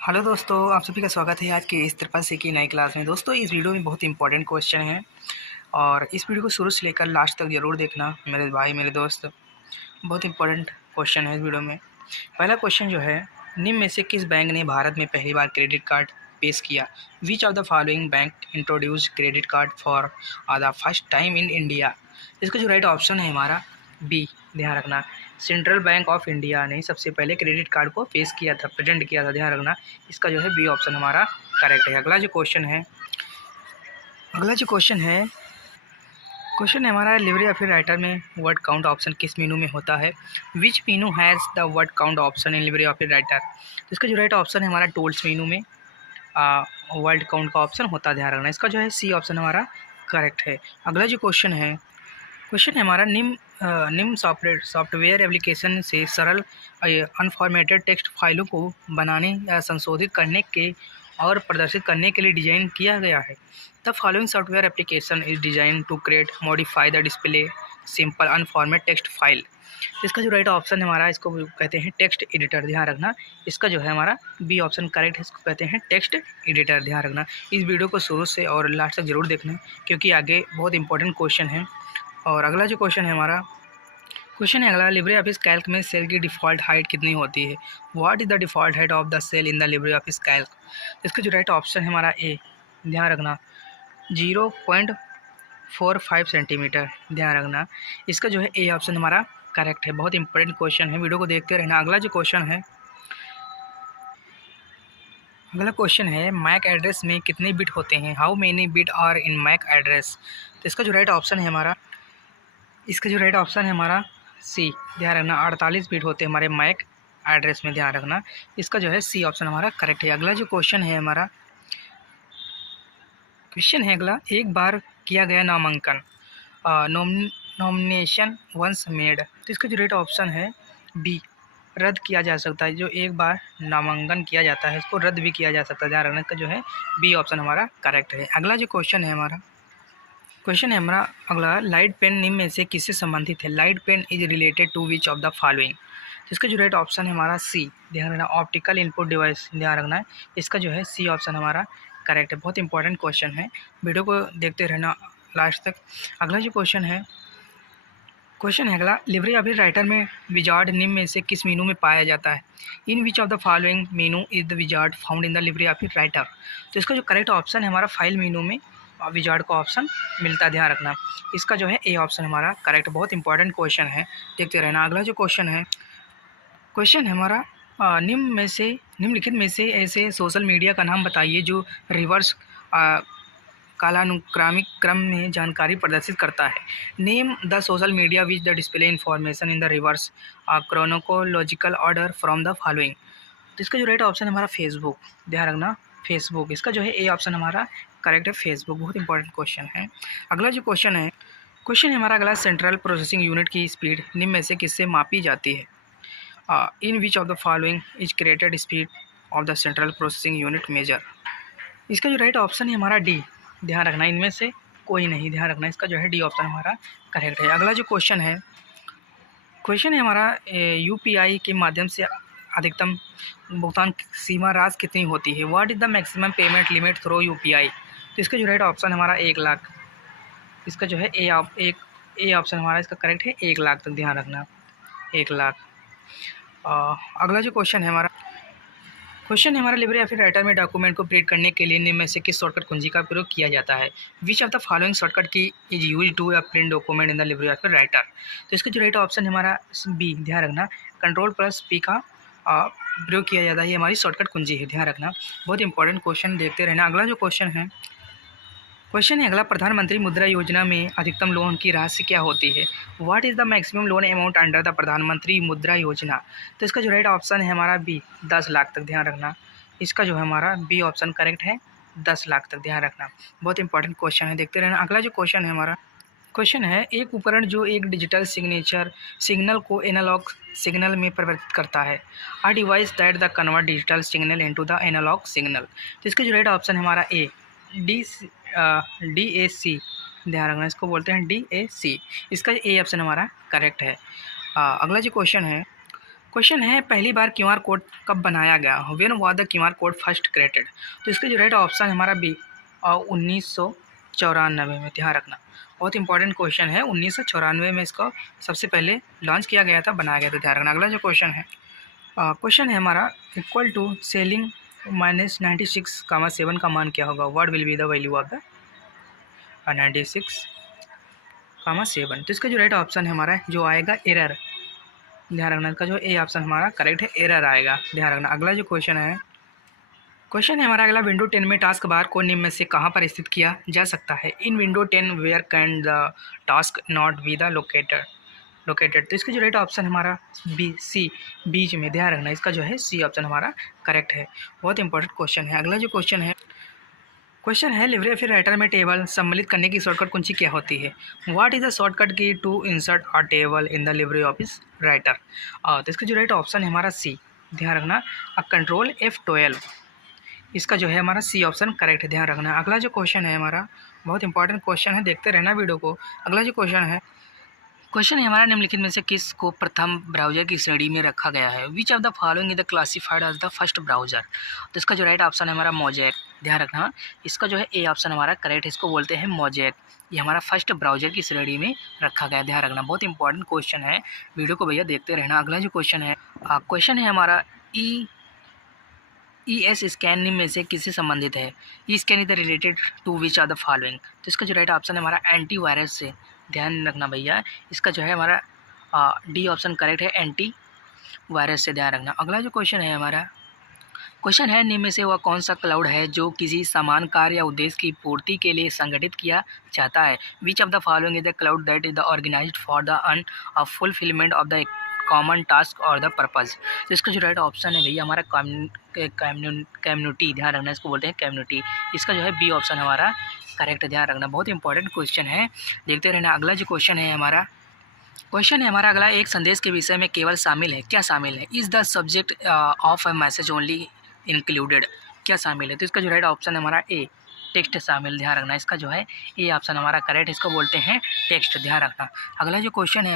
Hello दोस्तों, आप सभी का स्वागत है आज की इस त्रिपल सी की नई क्लास में। दोस्तों, इस वीडियो में बहुत इंपॉर्टेंट क्वेश्चन है और इस वीडियो को शुरू से लेकर लास्ट तक ज़रूर देखना मेरे भाई मेरे दोस्त। बहुत इंपॉर्टेंट क्वेश्चन है इस वीडियो में। पहला क्वेश्चन जो है, निम्न में से किस बैंक ने भारत में पहली बार क्रेडिट कार्ड पेश किया? विच of the following bank introduce credit card for the first time in India? इसका जो राइट ऑप्शन है हमारा बी, ध्यान रखना, सेंट्रल बैंक ऑफ इंडिया ने सबसे पहले क्रेडिट कार्ड को पेश किया था, प्रेजेंट किया था, ध्यान रखना। इसका जो है बी ऑप्शन हमारा करेक्ट है। अगला जो क्वेश्चन है हमारा लिबरे ऑफिस राइटर में वर्ड काउंट ऑप्शन किस मीनू में होता है? Which menu has the word count option in LibreOffice Writer? तो इसका जो राइट ऑप्शन है हमारा टोल्स मीनू में वर्ड काउंट का ऑप्शन होता है, ध्यान रखना। इसका जो है सी ऑप्शन हमारा करेक्ट है। अगला जो क्वेश्चन है हमारा, निम्न सॉफ्टवेयर एप्लीकेशन से सरल अनफॉर्मेटेड टेक्स्ट फाइलों को बनाने या संशोधित करने के और प्रदर्शित करने के लिए डिज़ाइन किया गया है। The following software application is design to create modify the display simple unformat text file. इसका जो राइट ऑप्शन है हमारा, इसको कहते हैं टेक्स्ट एडिटर, ध्यान रखना। इसका जो है हमारा बी ऑप्शन करेक्ट है, इसको कहते हैं टेक्स्ट एडिटर, ध्यान रखना। इस वीडियो को शुरू से और लास्ट तक जरूर देखना क्योंकि आगे बहुत इंपॉर्टेंट क्वेश्चन है। और अगला जो क्वेश्चन है अगला, लिब्रे ऑफिस कैल्क में सेल की डिफ़ॉल्ट हाइट कितनी होती है? What is the default height of the cell in the LibreOffice Calc? इसका जो राइट ऑप्शन है हमारा ए, ध्यान रखना, 0.45 सेंटीमीटर, ध्यान रखना। इसका जो है ए ऑप्शन हमारा करेक्ट है। बहुत इंपॉर्टेंट क्वेश्चन है, वीडियो को देखते रहना। अगला क्वेश्चन है मैक एड्रेस में कितने बिट होते हैं? How many bit are in MAC address? तो इसका जो राइट ऑप्शन है हमारा सी, ध्यान रखना, 48 बिट होते हैं हमारे मैक एड्रेस में, ध्यान रखना। इसका जो है सी ऑप्शन हमारा करेक्ट है। अगला जो क्वेश्चन है एक बार किया गया नामांकन, नॉमिनेशन वंस मेड। तो इसका जो राइट ऑप्शन है बी, रद्द किया जा सकता है। जो एक बार नामांकन किया जाता है इसको रद्द भी किया जा सकता है, ध्यान रखना। इसका जो है बी ऑप्शन हमारा करेक्ट है। अगला जो क्वेश्चन है हमारा अगला, लाइट पेन निम्न में से किससे संबंधित है? Light pen is related to which of the following? इसका जो राइट ऑप्शन है हमारा सी, ध्यान रखना, ऑप्टिकल इनपुट डिवाइस, ध्यान रखना है। इसका जो है सी ऑप्शन हमारा करेक्ट है। बहुत इंपॉर्टेंट क्वेश्चन है, वीडियो को देखते रहना लास्ट तक। अगला जो क्वेश्चन है अगला, लिब्रे ऑफिस राइटर में विजार्ड निम्न में से किस मीनू में पाया जाता है? In which of the following menu is the wizard found in the LibreOffice Writer? तो इसका जो करेक्ट ऑप्शन है हमारा फाइल मीनू में विजार्ड का ऑप्शन मिलता है, ध्यान रखना। इसका जो है ए ऑप्शन हमारा करेक्ट। बहुत इंपॉर्टेंट क्वेश्चन है, देखते रहना। अगला जो क्वेश्चन है हमारा, निम्नलिखित में से ऐसे सोशल मीडिया का नाम बताइए जो रिवर्स कालानुक्रमिक क्रम में जानकारी प्रदर्शित करता है। Name the social media which the display information in the reverse chronological order from the following? तो इसका जो राइट ऑप्शन है हमारा फेसबुक, ध्यान रखना, फेसबुक। इसका जो है ए ऑप्शन हमारा करेक्ट है, फेसबुक। बहुत इंपॉर्टेंट क्वेश्चन है। अगला जो क्वेश्चन है हमारा अगला, सेंट्रल प्रोसेसिंग यूनिट की स्पीड निम्न में से किससे मापी जाती है? In which of the following is created speed of the central processing unit measure? इसका जो राइट ऑप्शन है हमारा डी, ध्यान रखना, इनमें से कोई नहीं, ध्यान रखना। इसका जो है डी ऑप्शन हमारा करेक्ट है। अगला जो क्वेश्चन है हमारा, यूपीआई के माध्यम से अधिकतम भुगतान सीमा राशि कितनी होती है? What is the maximum payment limit through UPI? तो इसका जो राइट ऑप्शन हमारा 1 लाख। इसका जो है ए ऑप्शन हमारा इसका करेक्ट है, 1 लाख तक, ध्यान रखना, 1 लाख। अगला जो क्वेश्चन है हमारा लिब्रे ऑफिस राइटर में डॉक्यूमेंट को प्रिंट करने के लिए निम्न में से किस शॉर्टकट कुंजी का प्रयोग किया जाता है? Which of the following shortcut key is use to print document in the LibreOffice Writer? तो इसका जो राइट ऑप्शन है हमारा बी, ध्यान रखना, Ctrl+P का प्रयोग किया जाता है। ये हमारी शॉर्टकट कुंजी है, ध्यान रखना। बहुत इंपॉर्टेंट क्वेश्चन, देखते रहना। अगला जो क्वेश्चन है अगला, प्रधानमंत्री मुद्रा योजना में अधिकतम लोन की राशि क्या होती है? What is the maximum loan amount under the प्रधानमंत्री मुद्रा योजना? तो इसका जो राइट ऑप्शन है हमारा बी, 10 लाख तक, ध्यान रखना। इसका जो है हमारा बी ऑप्शन करेक्ट है, 10 लाख तक, ध्यान रखना। बहुत इंपॉर्टेंट क्वेश्चन है, देखते रहना। अगला जो क्वेश्चन है एक उपकरण जो एक डिजिटल सिग्नल को एनालॉग सिग्नल में परिवर्तित करता है। A device that the convert digital signal into the analogue signal. तो इसका जो राइट ऑप्शन है हमारा ए, DAC, ध्यान रखना, इसको बोलते हैं DAC। इसका ए ऑप्शन हमारा करेक्ट है। अगला जो क्वेश्चन है क्वेश्चन है पहली बार क्यूआर कोड कब बनाया गया, when was the QR code first created. तो इसका जो राइट ऑप्शन है हमारा बी 1994 में। ध्यान रखना, बहुत इंपॉर्टेंट क्वेश्चन है। 1994 में इसको सबसे पहले लॉन्च किया गया था, बनाया गया था। ध्यान रखना। अगला जो क्वेश्चन है हमारा इक्वल टू सेलिंग माइनस 96,7 का मान क्या होगा, what will be the value of the 96,7। तो इसका जो राइट ऑप्शन है हमारा जो आएगा एरर। ध्यान रखना, इसका जो ए ऑप्शन हमारा करेक्ट है, एरर आएगा। ध्यान रखना। अगला जो क्वेश्चन है हमारा अगला, विंडो 10 में टास्क बार को निम्न में से कहाँ पर स्थित किया जा सकता है। In window 10 where can the task not be the located. तो इसका जो राइट ऑप्शन हमारा बी सी, बीच में। ध्यान रखना, इसका जो है सी ऑप्शन हमारा करेक्ट है। बहुत इंपॉर्टेंट क्वेश्चन है। अगला जो क्वेश्चन है लिब्रे ऑफिस राइटर में टेबल सम्मिलित करने की शॉर्टकट कुंजी क्या होती है। What is the shortcut key to insert a table in the LibreOffice Writer. तो इसका जो राइट ऑप्शन है हमारा सी। ध्यान रखना, कंट्रोल F12। इसका जो है हमारा सी ऑप्शन करेक्ट है। ध्यान रखना। अगला जो क्वेश्चन है हमारा बहुत इंपॉर्टेंट क्वेश्चन है, देखते रहना वीडियो को। अगला जो क्वेश्चन है हमारा निम्नलिखित में से किस को प्रथम ब्राउज़र की श्रेणी में रखा गया है। Which of the following is the classified as the first browser. तो इसका जो राइट ऑप्शन है हमारा मोज़ेक। ध्यान रखना, इसका जो है ए ऑप्शन हमारा करेक्ट है, इसको बोलते हैं मोज़ेक। ये हमारा फर्स्ट ब्राउज़र की श्रेणी में रखा गया। ध्यान रखना, बहुत इंपॉर्टेंट क्वेश्चन है, वीडियो को भैया देखते रहना। अगला जो क्वेश्चन है हमारा ES स्कैन निम्न में से किससे संबंधित है। EScan is related to which are the following. तो इसका जो राइट ऑप्शन है हमारा एंटीवायरस से। ध्यान रखना भैया, इसका जो है हमारा डी ऑप्शन करेक्ट है, एंटी वायरस से। ध्यान रखना। अगला जो क्वेश्चन है हमारा निम्न में से वह कौन सा क्लाउड है जो किसी समान कार्य या उद्देश्य की पूर्ति के लिए संगठित किया जाता है। Which of the following is the cloud that is the organised for the fulfilment of the common task or the purpose. तो इसका जो राइट ऑप्शन है भैया हमारा कम्युनिटी। ध्यान रखना, इसको बोलते हैं कम्युनिटी। इसका जो है बी ऑप्शन हमारा करेक्ट। ध्यान रखना, बहुत इंपॉर्टेंट क्वेश्चन है, देखते रहना। अगला जो क्वेश्चन है हमारा अगला, एक संदेश के विषय में केवल शामिल है, क्या शामिल है। Is the subject of a message only included, क्या शामिल है। तो इसका जो राइट ऑप्शन है हमारा ए, टेक्स्ट शामिल। ध्यान रखना, इसका जो है ए ऑप्शन हमारा करेक्ट, इसको बोलते हैं टेक्स्ट। ध्यान रखना। अगला जो क्वेश्चन है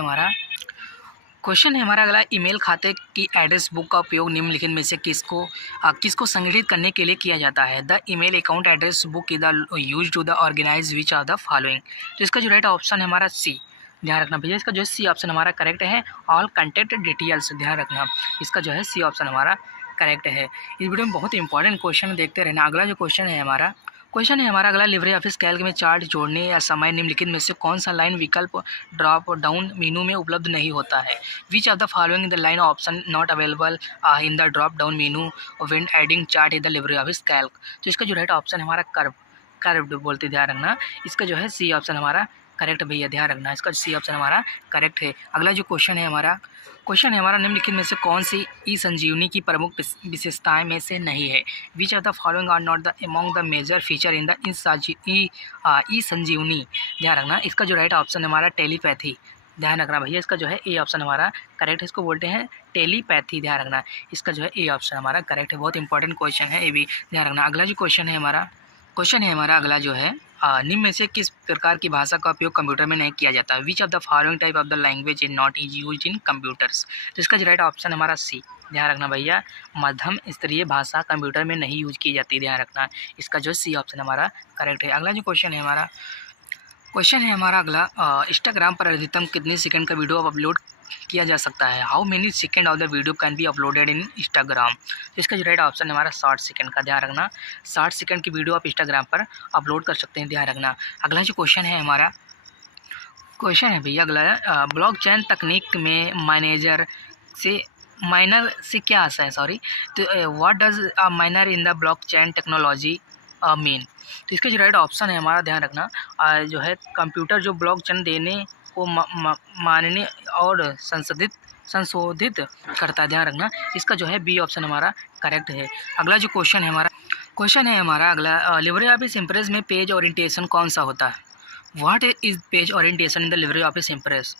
हमारा अगला, ईमेल खाते की एड्रेस बुक का उपयोग निम्नलिखित में से किसको संगठित करने के लिए किया जाता है। The email account address book is the use to the organise which are the following. तो इसका जो राइट ऑप्शन है हमारा सी। ध्यान रखना भैया, इसका जो है सी ऑप्शन हमारा करेक्ट है, ऑल कंटेक्ट डिटेल्स। ध्यान रखना, इसका जो है सी ऑप्शन हमारा करेक्ट है। इस वीडियो में बहुत इंपॉर्टेंट क्वेश्चन देखते रहना। अगला जो क्वेश्चन है हमारा अगला, लिब्रे ऑफिस कैल्क में चार्ट जोड़ने या समय निम्नलिखित में से कौन सा लाइन विकल्प ड्रॉप डाउन मेनू में उपलब्ध नहीं होता है। Which of the following the line epsilon naught available in the drop down menu when adding chart in the LibreOffice Calc. तो इसका जो राइट ऑप्शन है हमारा कर्व बोलते। ध्यान रखना, इसका जो है सी ऑप्शन हमारा करेक्ट भैया। ध्यान रखना, इसका सी ऑप्शन हमारा करेक्ट है। अगला जो क्वेश्चन है हमारा निम्नलिखित में से कौन सी ई संजीवनी की प्रमुख विशेषताएं में से नहीं है। Which of the following are not the among the major feature in the eSanjeevani. ध्यान रखना, इसका जो राइट ऑप्शन है हमारा टेलीपैथी। ध्यान रखना भैया, इसका जो है ए ऑप्शन हमारा करेक्ट है, इसको बोलते हैं टेलीपैथी। ध्यान रखना, इसका जो है ए ऑप्शन हमारा करेक्ट है। बहुत इंपॉर्टेंट क्वेश्चन है ये भी, ध्यान रखना। अगला जो क्वेश्चन है हमारा अगला जो है निम्न में से किस प्रकार की भाषा का उपयोग कंप्यूटर में नहीं किया जाता है। Which of the following type of the language is not is used in computers. तो इसका जो राइट ऑप्शन हमारा सी। ध्यान रखना भैया, मध्यम स्तरीय भाषा कंप्यूटर में नहीं यूज की जाती। ध्यान रखना, इसका जो सी ऑप्शन हमारा करेक्ट है। अगला जो क्वेश्चन है हमारा अगला, इंस्टाग्राम पर अधिकतम कितने सेकंड का वीडियो अपलोड किया जा सकता है। How many second of the video can be uploaded in Instagram. तो इसका जो राइट ऑप्शन है हमारा 60 सेकंड का। ध्यान रखना, 60 सेकंड की वीडियो आप इंस्टाग्राम पर अपलोड कर सकते हैं। ध्यान रखना। अगला जो क्वेश्चन है भैया अगला, ब्लॉकचेन तकनीक में माइनर से क्या आशा है, सॉरी। तो what does a minor in the blockchain technology mean. तो इसका जो राइट ऑप्शन है हमारा, ध्यान रखना, जो है कंप्यूटर जो ब्लॉकचेन देने को मानने और संशोधित करता है। ध्यान रखना, इसका जो है बी ऑप्शन हमारा करेक्ट है। अगला जो क्वेश्चन है हमारा अगला, लिब्रे ऑफिस इम्प्रेस में पेज ओरिएंटेशन कौन सा होता है। What is page orientation in the Libre office impress.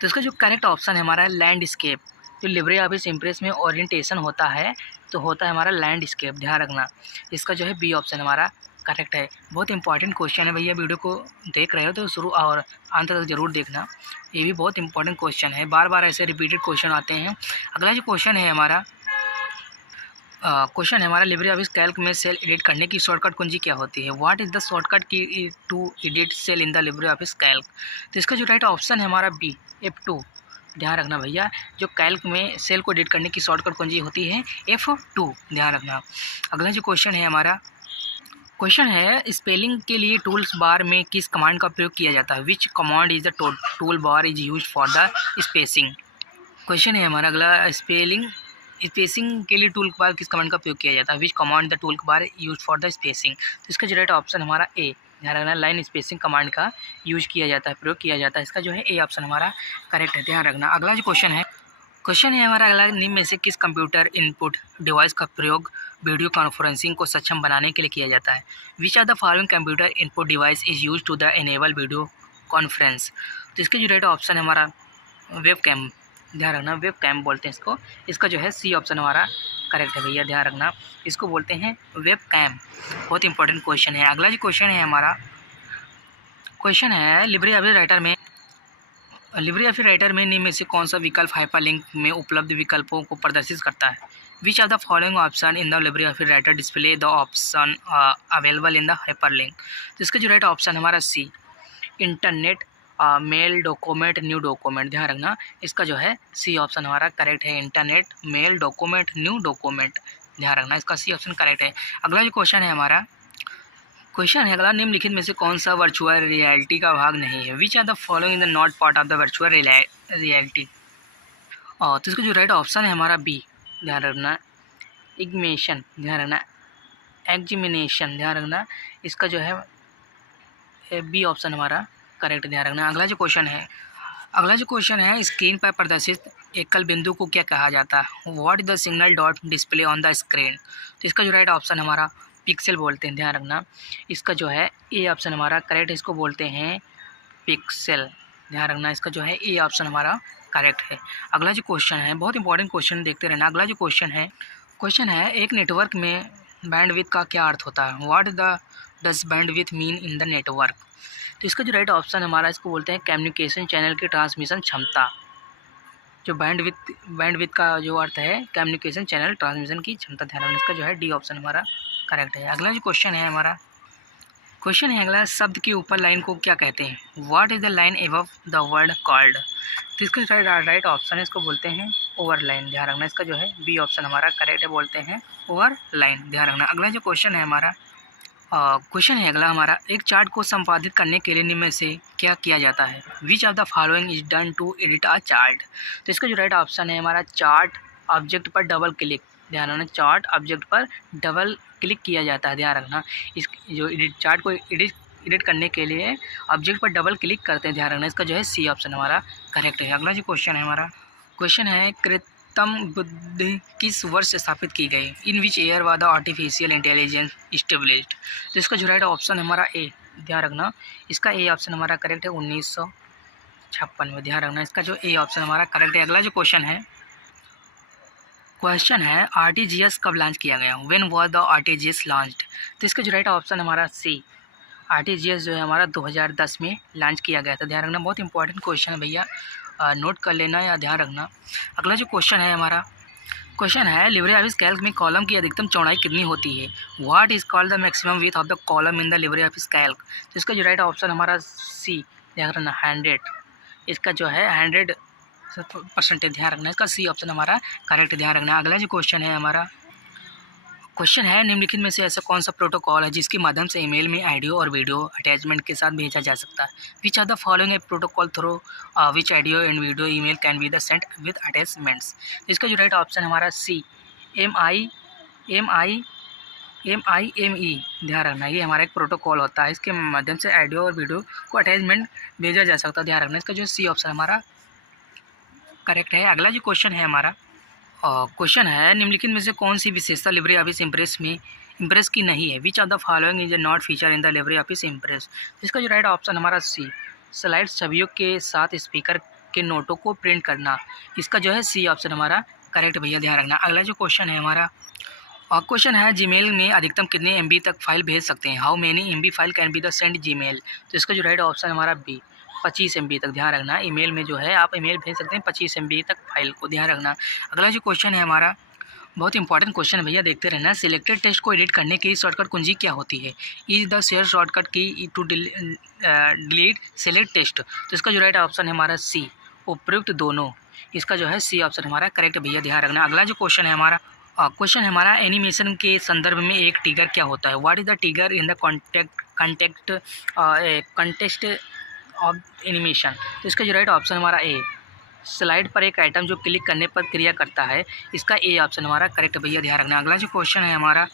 तो इसका जो करेक्ट ऑप्शन है हमारा लैंडस्केप। जो लिब्रे ऑफिस इम्प्रेस में ओरिएंटेशन होता है तो होता है हमारा लैंडस्केप। ध्यान रखना, इसका जो है बी ऑप्शन हमारा करेक्ट है। बहुत इंपॉर्टेंट क्वेश्चन है भैया, वीडियो को देख रहे हो तो शुरू और अंत तक ज़रूर देखना। ये भी बहुत इंपॉर्टेंट क्वेश्चन है, बार बार ऐसे रिपीटेड क्वेश्चन आते हैं। अगला जो क्वेश्चन है हमारा लिब्रे ऑफिस कैल्क में सेल एडिट करने की शॉर्टकट कुंजी क्या होती है? What is the shortcut key to edit cell in the LibreOffice Calc? तो इसका जो राइट ऑप्शन है हमारा बी, F2। ध्यान रखना भैया, जो कैल्क में सेल को एडिट करने की शॉर्टकट कुंजी होती है F2, ध्यान रखना। अगला जो क्वेश्चन है हमारा क्वेश्चन है स्पेलिंग के लिए टूल्स बार में किस कमांड का प्रयोग किया जाता है? विच command is the tool bar is use for the spacing? Question है हमारा अगला स्पेसिंग के लिए टूल बार किस कमांड का प्रयोग किया जाता है? विच command the tool bar use for the spacing? तो इसका जो राइट ऑप्शन हमारा ए, ध्यान रखना, लाइन स्पेसिंग कमांड का यूज किया जाता है, प्रयोग किया जाता है। इसका जो है ए ऑप्शन हमारा करेक्ट है, ध्यान रखना। अगला जो क्वेश्चन है हमारा अगला, निम्न में से किस कंप्यूटर इनपुट डिवाइस का प्रयोग वीडियो कॉन्फ्रेंसिंग को सक्षम बनाने के लिए किया जाता है? Which are the following computer input device is use to the enable video conference? तो इसके जो राइट ऑप्शन है हमारा वेब कैम, ध्यान रखना, वेब कैम बोलते हैं इसको। इसका जो है सी ऑप्शन हमारा करेक्ट है भैया, ध्यान रखना, इसको बोलते हैं वेब कैम। बहुत इंपॉर्टेंट क्वेश्चन है। अगला जो क्वेश्चन है हमारा क्वेश्चन है लिब्रे ऑफिस राइटर में निम्न में से कौन सा विकल्प हाइपरलिंक में उपलब्ध विकल्पों को प्रदर्शित करता है? Which are the following option in the LibreOffice Writer display the option available in the hyperlink? तो इसका जो राइट ऑप्शन हमारा C, internet, mail, document, new document, ध्यान रखना, इसका जो है सी ऑप्शन हमारा करेक्ट है, internet, mail, document, new document, ध्यान रखना, इसका सी ऑप्शन करेक्ट है। अगला जो क्वेश्चन है अगला, निम्नलिखित में से कौन सा वर्चुअल रियलिटी का भाग नहीं है? Which are the following in the not part of the virtual reality? तो इसका जो राइट ऑप्शन है हमारा बी, ध्यान रखना, इग्मेशन, ध्यान रखना, एग्जिमिनेशन, ध्यान रखना, इसका जो है बी ऑप्शन हमारा करेक्ट, ध्यान रखना। अगला जो क्वेश्चन है स्क्रीन पर प्रदर्शित एकल बिंदु को क्या कहा जाता है? What is the signal dot display on the screen? तो इसका जो राइट ऑप्शन हमारा पिक्सल बोलते हैं, ध्यान रखना, इसका जो है ए ऑप्शन हमारा करेक्ट, इसको बोलते हैं पिक्सल, ध्यान रखना, इसका जो है ए ऑप्शन हमारा करेक्ट है। अगला जो क्वेश्चन है बहुत इंपॉर्टेंट क्वेश्चन, देखते रहना। अगला जो क्वेश्चन है एक नेटवर्क में बैंडविड्थ का क्या अर्थ होता है? What does bandwidth mean in the network? तो इसका जो राइट ऑप्शन हमारा, इसको बोलते हैं कम्युनिकेशन चैनल की ट्रांसमिशन क्षमता। जो बैंडविड्थ का जो अर्थ है कम्युनिकेशन चैनल ट्रांसमिशन की क्षमता, ध्यान रखना, इसका जो है डी ऑप्शन हमारा करेक्ट है। अगला जो क्वेश्चन है अगला, शब्द के ऊपर लाइन को क्या कहते हैं? What is the line above the word called? तो इसका राइट ऑप्शन है, इसको बोलते हैं ओवर लाइन, ध्यान रखना, इसका जो है बी ऑप्शन हमारा करेक्ट है, बोलते हैं ओवर लाइन, ध्यान रखना। अगला जो क्वेश्चन है अगला हमारा, एक चार्ट को संपादित करने के लिए निम्न में से क्या किया जाता है? Which of the following is done to edit a chart? तो इसका जो राइट ऑप्शन है हमारा चार्ट ऑब्जेक्ट पर डबल क्लिक, ध्यान रखना, चार्ट ऑब्जेक्ट पर डबल क्लिक किया जाता है, ध्यान रखना, इस जो चार्ट को एडिट करने के लिए ऑब्जेक्ट पर डबल क्लिक करते हैं, ध्यान रखना, इसका जो है सी ऑप्शन हमारा करेक्ट है। अगला जो क्वेश्चन है कृत्रिम बुद्धि किस वर्ष स्थापित की गई? In which year was the artificial intelligence established? तो इसका जो राइट ऑप्शन हमारा ए, ध्यान रखना, इसका ए ऑप्शन हमारा करेक्ट है, 1956 में, ध्यान रखना, इसका जो ए ऑप्शन हमारा करेक्ट है। अगला जो क्वेश्चन है आरटीजीएस कब लॉन्च किया गया? When was the RTGS launched? तो इसका जो राइट ऑप्शन हमारा सी, आरटीजीएस जो है हमारा 2010 में लॉन्च किया गया था, ध्यान रखना, बहुत इंपॉर्टेंट क्वेश्चन है भैया, नोट कर लेना या ध्यान रखना। अगला जो क्वेश्चन है लिब्रे ऑफिस कैल्क में कॉलम की अधिकतम चौड़ाई कितनी होती है? What is called the maximum width of the column in the LibreOffice Calc? तो इसका जो राइट ऑप्शन हमारा सी, ध्यान रखना, 100, इसका जो है 100%, ध्यान रखना, इसका सी ऑप्शन हमारा करेक्ट, ध्यान रखना। अगला जो क्वेश्चन है निम्नलिखित में से ऐसा कौन सा प्रोटोकॉल है जिसके माध्यम से ईमेल में ऑडियो और वीडियो अटैचमेंट के साथ भेजा जा सकता है? Which are the following a protocol through which audio and video email can be the sent with attachments? इसका जो राइट ऑप्शन हमारा सी, MIME, ध्यान रखना, ये हमारा एक प्रोटोकॉल होता है, इसके माध्यम से ऑडियो और वीडियो को अटैचमेंट भेजा जा सकता है, ध्यान रखना, इसका जो सी ऑप्शन हमारा करेक्ट है। अगला जो क्वेश्चन है निम्नलिखित में से कौन सी विशेषता लिब्रे ऑफिस इम्प्रेस की नहीं है? Which of the following is not feature in the Libre office impress? इसका जो राइट ऑप्शन हमारा सी, स्लाइड छवियों के साथ स्पीकर के नोटों को प्रिंट करना, इसका जो है सी ऑप्शन हमारा करेक्ट भैया, ध्यान रखना। अगला जो क्वेश्चन है और क्वेश्चन है जीमेल में अधिकतम कितने एमबी तक फाइल भेज सकते हैं। How many MB file can be the send Gmail. तो इसका जो राइट ऑप्शन हमारा बी 25 एमबी तक। ध्यान रखना ईमेल में जो है आप ईमेल भेज सकते हैं 25 एमबी तक फाइल को। ध्यान रखना। अगला जो क्वेश्चन है हमारा बहुत इंपॉर्टेंट क्वेश्चन है भैया, देखते रहना। सिलेक्टेड टेक्स्ट को एडिट करने की शॉर्टकट कुंजी क्या होती है। Is the share shortcut key to delete select text. तो इसका जो राइट ऑप्शन है हमारा सी उपयुक्त दोनों। इसका जो है सी ऑप्शन हमारा करेक्ट भैया, ध्यान रखना। अगला जो क्वेश्चन है हमारा एनिमेशन के संदर्भ में एक ट्रिगर क्या होता है। What is the trigger in the context of animation. तो इसका जो राइट ऑप्शन हमारा ए स्लाइड पर एक आइटम जो क्लिक करने पर क्रिया करता है। इसका ए ऑप्शन हमारा करेक्ट भैया, ध्यान रखना। अगला जो क्वेश्चन है हमारा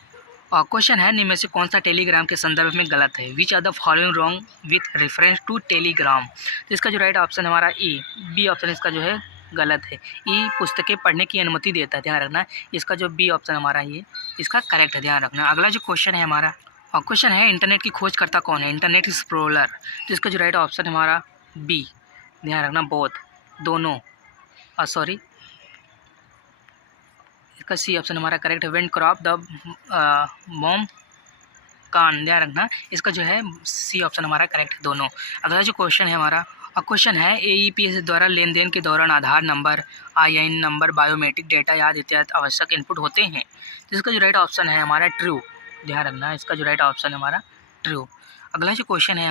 क्वेश्चन है निम्न में से कौन सा टेलीग्राम के संदर्भ में गलत है। Which are the following wrong with reference to Telegram. तो इसका जो राइट ऑप्शन हमारा ई बी ऑप्शन इसका जो है गलत है। ई पुस्तकें पढ़ने की अनुमति देता है, ध्यान रखना। इसका जो बी ऑप्शन हमारा ये इसका करेक्ट है, ध्यान रखना। अगला जो क्वेश्चन है हमारा क्वेश्चन है इंटरनेट की खोजकर्ता कौन है। Internet explorer. तो इसका जो राइट ऑप्शन हमारा बी, ध्यान रखना, बोथ दोनों सॉरी इसका सी ऑप्शन हमारा करेक्ट है। वेन क्रॉप द मोम कान, ध्यान रखना। इसका जो है सी ऑप्शन हमारा करेक्ट है दोनों। अगला जो क्वेश्चन है हमारा क्वेश्चन है एईपीएस द्वारा लेन देन के दौरान Aadhaar number, IN number, biometric data आदि इत्यादि आवश्यक इनपुट होते हैं। तो इसका जो राइट ऑप्शन है हमारा ट्रू, ध्यान रखना। इसका जो राइट ऑप्शन है हमारा ट्रू। अगला जो क्वेश्चन है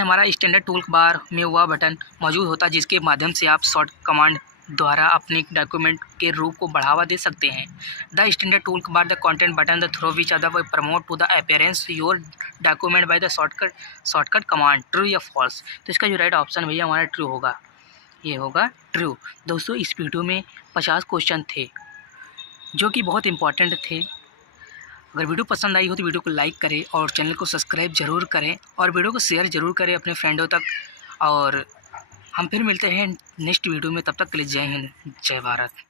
हमारा स्टैंडर्ड टूल बार में वह बटन मौजूद होता है जिसके माध्यम से आप शॉर्ट कमांड द्वारा अपने डॉक्यूमेंट के रूप को बढ़ावा दे सकते हैं। The standard tool bar the content button the throw which other promote to the appearance your document by the shortcut command. True या फॉल्स। तो इसका जो राइट ऑप्शन भैया हमारा ट्रू होगा, ये होगा ट्रू। दोस्तों इस वीडियो में 50 क्वेश्चन थे जो कि बहुत इंपॉर्टेंट थे। अगर वीडियो पसंद आई हो तो वीडियो को लाइक करें और चैनल को सब्सक्राइब जरूर करें और वीडियो को शेयर ज़रूर करें अपने फ्रेंडों तक। और हम फिर मिलते हैं नेक्स्ट वीडियो में, तब तक के लिए जय हिंद, जय भारत।